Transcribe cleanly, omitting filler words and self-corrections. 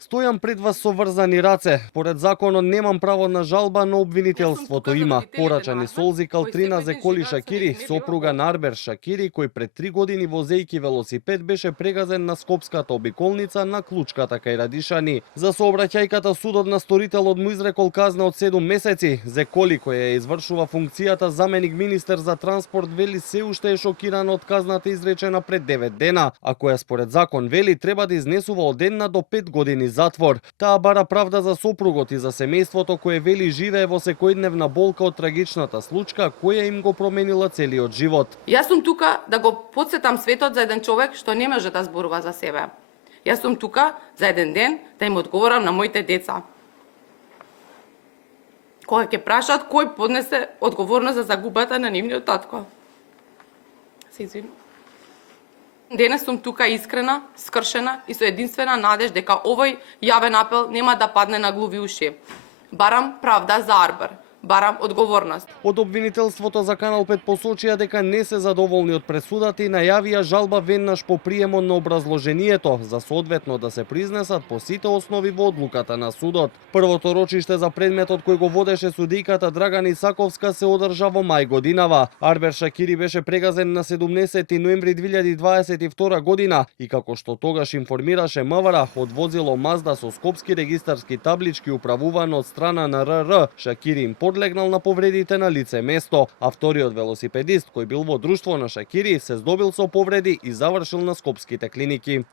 Стојам пред вас со врзани раце. Поред законот немам право на жалба, но обвинителството има. Порачани солзи Калтрина Зеколи Шакири, сопруга на Арбер Шакири, кој пред 3 години возејќи велосипед беше прегазен на Скопската обиколница на Клучката кај Радишани. За сообраќајката судот на сторителот му изрекол казна од 7 месеци. Зеколи, кој ја извршува функцијата заменик министер за транспорт, вели се уште е шокиран од казната изречена пред 9 дена, а која според закон вели треба да изнесува од 1 до 5 години затвор. Таа бара правда за сопругот и за семејството кое вели живее во секојдневна болка од трагичната случка која им го променила целиот живот. Јас сум тука да го потсетам светот за еден човек што не може да зборува за себе. Јас сум тука за еден ден да им одговорам на моите деца. Кога ќе прашаат кој поднесе одговорност за загубата на нивниот татко. Се извинувам. Денес сум тука искрена, скршена и со единствена надеж дека овој јавен апел нема да падне на глуви уши. Барам правда за Арбер. Барам одговорност. Од обвинителството за Канал 5 посочија дека не се задоволни од пресудата и најавија жалба веднаш по приемот на образложението за соодветно да се признесат по сите основи во одлуката на судот. Првото рочиште за предметот кој го водеше судијката Драгана Исаковска се одржа во мај годинава. Арбер Шакири беше прегазен на 17 ноември 2022 година и како што тогаш информираше МВР, од возило Мазда со скопски регистарски таблички управувано од страна на РР, Шакири им подлегнал на повредите на лице место, а вториот велосипедист кој бил во друштво на Шакири се здобил со повреди и завршил на скопските клиники.